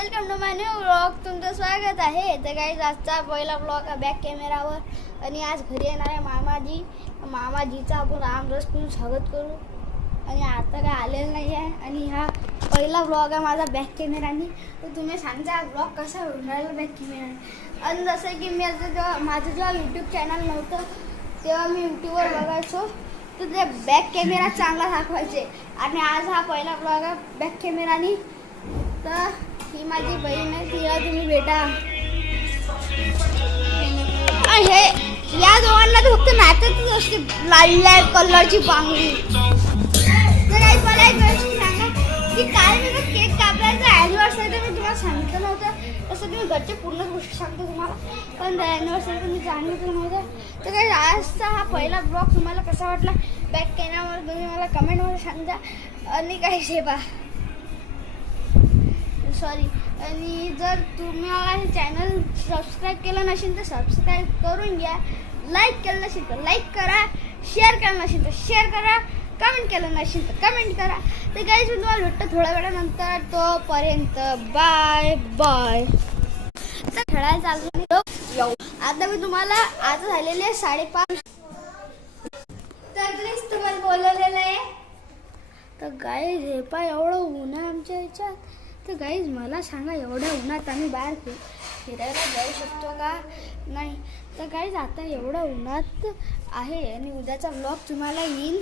Welcome to my new vlog. तुमचं स्वागत आहे. तर गाईज आजचा पहिला ब्लॉग बॅक कॅमेरावर. आणि आज घरी येणार आहे मामाजीचा आपण रामरस करून स्वागत करू. आणि आता काय आलेलं नाही आहे. आणि हा पहिला ब्लॉग आहे माझा बॅक कॅमेराने. तर तुम्ही सांगा ब्लॉग कसा होणार बॅक कॅमेराने. आणि जसं की मी आता माझं जेव्हा यूट्यूब चॅनल नव्हतं तेव्हा मी यूट्यूबवर बघायचो तर ते बॅक कॅमेरा चांगला दाखवायचे. आणि आज हा पहिला ब्लॉग आहे बॅक कॅमेराने. तर ही माझी बहीण आहे, तिला तुम्ही भेटा. हे या दोघांना तर फक्त नाचतच असते लाल लाल कलरची बांगडी. तर आई मला एक गोष्ट सांगा की काल मी केक कापायचा ॲनिव्हर्सरी तर मी तुम्हाला सांगितलं नव्हतं. तसं तुम्ही घरचे पूर्ण गोष्ट सांगतो तुम्हाला, पण ॲनिव्हर्सरी मी सांगितलं नव्हतं. तर काही आजचा हा पहिला ब्लॉग तुम्हाला कसा वाटला बॅक कॅमेरावर तुम्ही मला कमेंटमध्ये सांगा. आणि काही सेवा सॉरी. आणि जर तुम्हाला हे चॅनल सबस्क्राईब केलं नसेल तर सबस्क्राईब करून घ्या. लाईक केलं नसेल तर लाईक करा, शेअर केलं नसेल तर शेअर करा, कमेंट केलं नसेल तर कमेंट करा. तर काही मी तुम्हाला भेटतो थोड्या वेळानंतर. तोपर्यंत बाय बाय. तर खेळायला चालू येऊ. आता मी तुम्हाला आता झालेले 5:30 तर प्लीज तुम्हाला बोलवलेलं आहे. तर गाईज हे पाय एवढं ऊन आहे आमच्या ह्याच्यात. तर गाईज मला सांगा एवढ्या उन्हात आम्ही बाहेर फिरायला जाऊ शकतो का नाही. तर गाईज आता एवढं उन्हात आहे. आणि उद्याचा ब्लॉग तुम्हाला येईल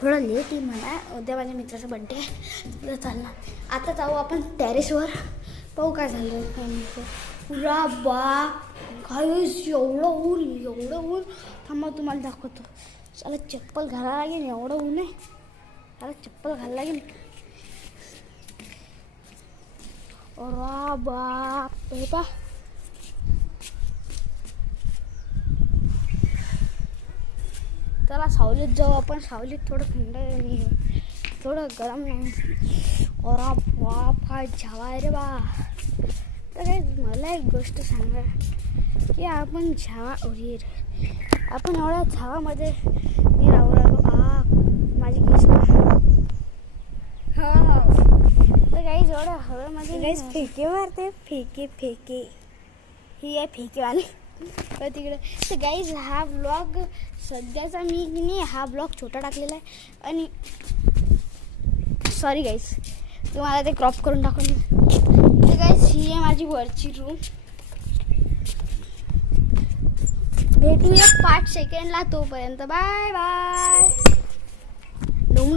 थोडं लेट येईल म्हणा. उद्या माझ्या मित्राचा बड्डे आहे तर चालणार. आता जाऊ आपण टेरेसवर पाहू काय झालं पुरा बा. गाईज एवढं ऊन थांबा तुम्हाला दाखवतो. चला चप्पल घालायला लागेल, एवढं ऊन आहे. मला चप्पल घालायला लागेल. बाप हे पा. चला सावलीत जाऊ आपण. सावलीत थोडं थंड नाही, थोडं गरम नाही. बाप काय झावा रे बा. तर मला एक गोष्ट सांगा की आपण आपण एवढ्या झावामध्ये मी राहू लागलो. माझी केस तर काही एवढं हवेमध्ये काहीच फेके मारते. फेके ही आहे फेकेवाली तिकडे. तर गाईज हा ब्लॉग सध्याचा मी हा ब्लॉग छोटा टाकलेला आहे. आणि सॉरी गाईज तुम्हाला ते क्रॉप करून टाकून. तर गाईज ही आहे माझी वरची रूम. भेटूया 5 सेकंडला. तोपर्यंत बाय बाय. डुम